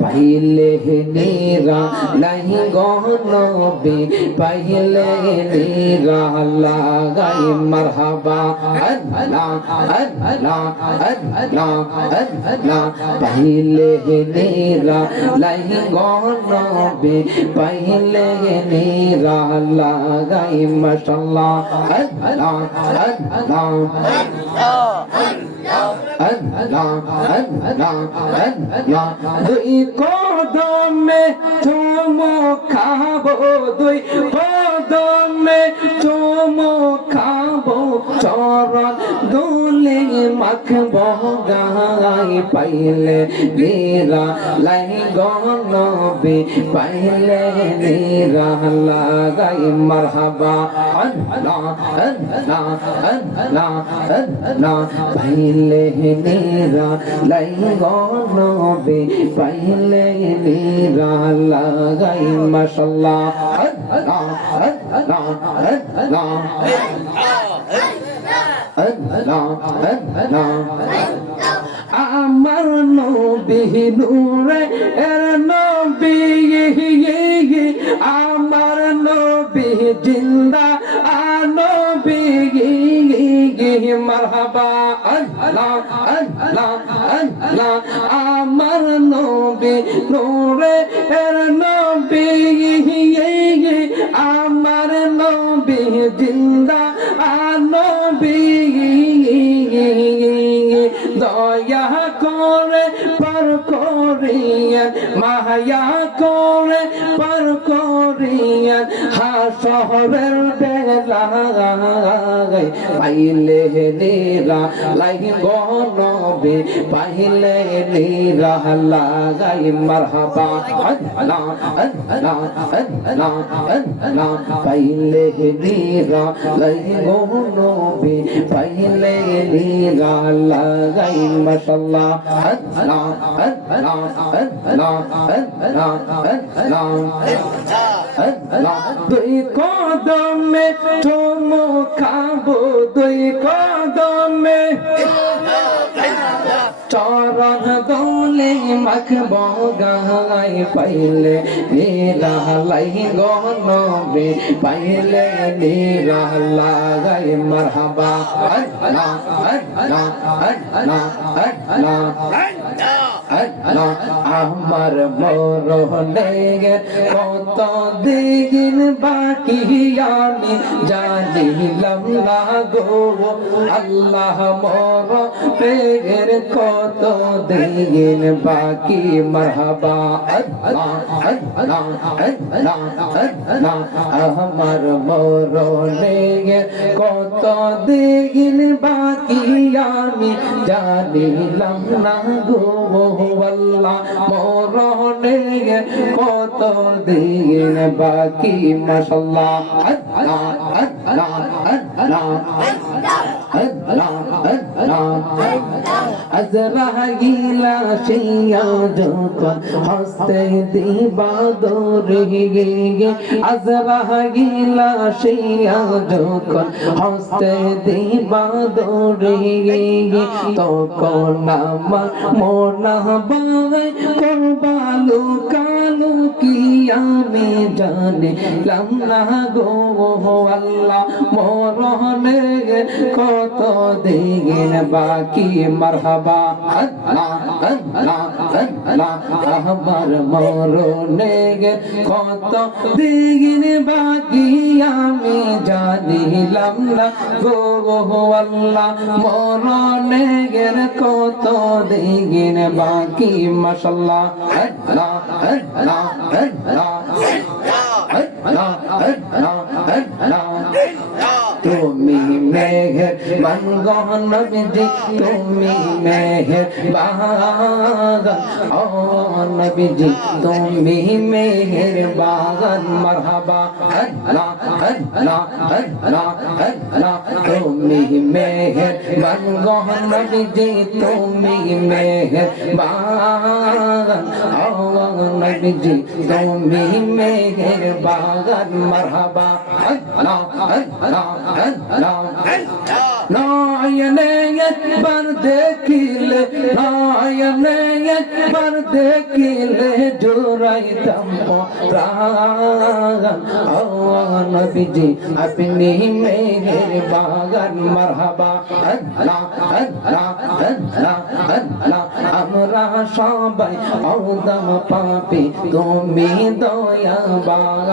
पहले नीरा नहीं गनबी पहले नीरा लगाई मरहबा अल्लाह अल्लाह अल्लाह अल्लाह पहले नीरा नहीं गनबी पहले नीरा लगाई माशाअल्लाह अल्लाह अल्लाह দুই কদমে চুমু খাবো দুই কদমে চুমু খাবো চরণ দুলে মাখবো গাই পাইলে নীরা লাই গনবি পাইলে নীরা লাগাই মারহাবা আল্লাহ আল্লাহ আল্লাহ আল্লাহ পাইলে নীরা লাই গনবি পাইলে নীরা লাগাই মাশাআল্লাহ আল্লাহ আল্লাহ আল্লাহ আল্লাহ আল্লাহ আমার নবী নূরে এর নবী আমার নবী জিন্দা নবী মারহাবা আল্লাহ আল্লাহ আল্লাহ আমার নবী নূরে এর নবী আমার নবী জিন্দা নবী দয়া করে পার করিয়েন মায়া করে পার করিয়েন হাসরের বেলায় পাইলে নীরা লাই গনবি পাইলে নীরা লাগাই মারহাবা আল্লাহ আল্লাহ আল্লাহ আল্লাহ পাইলে নীরা লাই গনবি পাইলে নীরা লাগাই মাশাআল্লাহ আল্লাহ আল্লাহ আল্লাহ আল্লাহ আল্লাহ আল্লাহ দুই কদমে চুমু খাবো দুই কদমে চরণ দৌলে মাখবো গাই পাইলে নীরা লাই গনবি পাইলে নীরা লাগাই মারহাবা আল্লাহ আল্লাহ আল্লাহ আল্লাহ আল্লাহ আমার মরণে কত দিন বাকি আমি জানিলাম না গো আল্লাহ মরণের কত দিন বাকি মারহাবা আল্লাহ আল্লাহ আল্লাহ আল্লাহ আমার মরণে কত দিন বাকি আমি জানিলাম না গো আল্লাহ মরণে কত দিন বাকি মাশাআল্লাহ আল্লাহ আল্লাহ আল্লাহ আল্লাহ আল্লাহ আজরাইল আসিয়া যখন হস্তে দিবা দৌড়ে আজরাইল আসিয়া যখন হস্তে দিবা দৌড়ে তখন আমার মনা বাই করবালু কালু কি আমি জানিলাম না গো আল্লাহ মরণে কত দিন বাকি মারহাবা আল্লাহ আল্লাহ আল্লাহ আমার মরণে কত দিন বাকি আমি জানিলাম না গো আল্লাহ মরণে কত দিন বাকি মাশাআল্লাহ আল্লাহ আল্লাহ আল্লাহ আল্লাহ আল্লাহ আল্লাহ তুমি মেহেরবান গো নবীজি তুমি মেহেরবান ও নবীজি তুমি মেহেরবান মারহাবা আল্লাহ আল্লাহ আল্লাহ আল্লাহ তুমি মেহেরবান গো নবীজি তুমি মেহেরবান ও নবীজি তুমি মেহেরবান মারহাবা আল্লাহ আল্লাহ আল্লাহ নয়নে একবার দেখিলে নয়নে একবার দেখিলে জোড়াইতাম প্রাণ ও নবীজি আপনি মেহেরবান মারহাবা আল্লাহ আল্লাহ আল্লাহ আল্লাহ আমরা সবাই আদম পাপী তুমি দয়াবান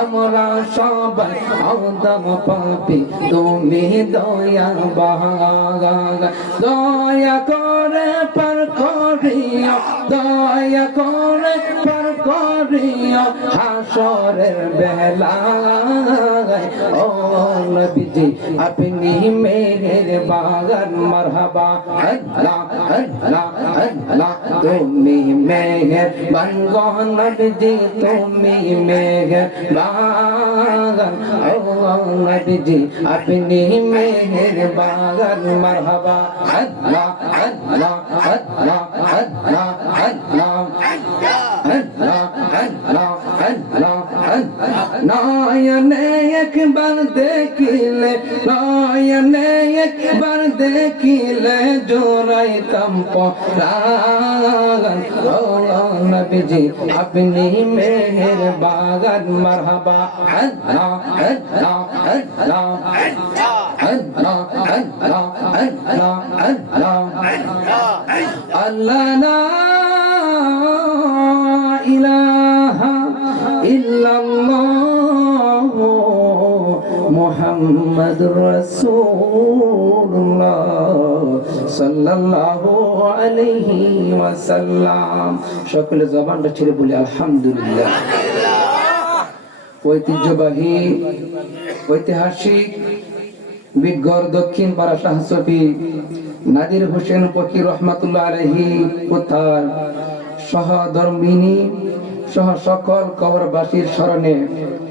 আমরা সবাই আদম পাপী তুমি দয়াবান দয়া করে পার করিও দয়া করে পার করিও হাসরের বেলায় ও নবীজি আপনি মেহেরবান মারহাবা আল্লাহ আল্লাহ আল্লাহ তুমি মেহেরবান গো নবীজি তুমি মেহেরবান ও নবীজি আপনি মেহেরবান মারহাবা আল্লাহ আল্লাহ আল্লাহ আল্লাহ আল্লাহ আল্লাহ আল্লাহ আল্লাহ নয়নে একবার দেখিলে নয়নে একবার দেখিলে জোড়াইতাম প্রাণ ও নবীজি আপনি মেহেরবান মারহাবা আল্লাহ আল্লাহ আল্লাহ আল্লাহ আল্লাহ আল্লাহ আল্লাহ আল্লাহ লা ইলাহা ইল্লাল্লাহ মুহাম্মাদুর রাসূলুল্লাহ সাল্লাল্লাহু আলাইহি ওয়াসাল্লাম সকলে জবানটা ছেড়ে বলি আলহামদুলিল্লাহ ঐতিহ্যবাহী ঐতিহাসিক বিজ্ঞর দক্ষিণ পাড়া শাহসফি নাদির হোসেন ফকির রহমাতুল্লাহ আলাইহি পুত্র সহধর্মিনী সহ সকল কবরবাসীর স্মরণে